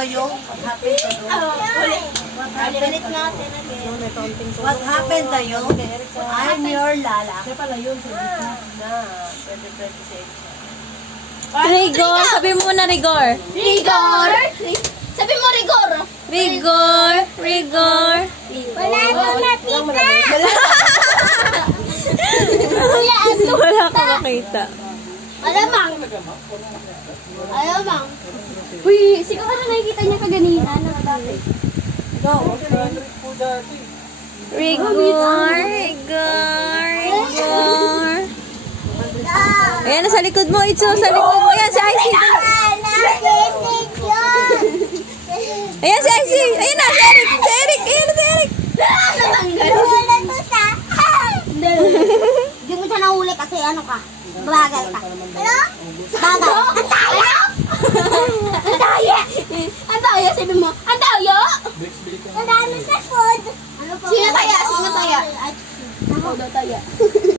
to you? What happened to you? What happened to you? I'm your lala. Siya pala yun. Na, 2026. Rigor, sabi mo na Rigor. Rigor! Sabi mo Rigor! Rigor, Rigor. Wala akong nakita! Wala ka makita. Alamang! Alamang! Uy, siguro na nakikita niya kaganina. Rigor, Rigor, Rigor. Ayan, sa likod mo, Itzo. Sa likod mo. Ayan, si Icy. Ayan, si Icy. Ayan na, si Eric. Si Eric. Ayan na, si Eric. Hindi mo siya nahuli kasi ano ka? Bagal ka. Ano? Bagal. Ang daya! Ang daya! Ang daya, sabi mo. Ang daya! Ang dami sa food. Sino kaya? Sino kaya? Ako daw taya.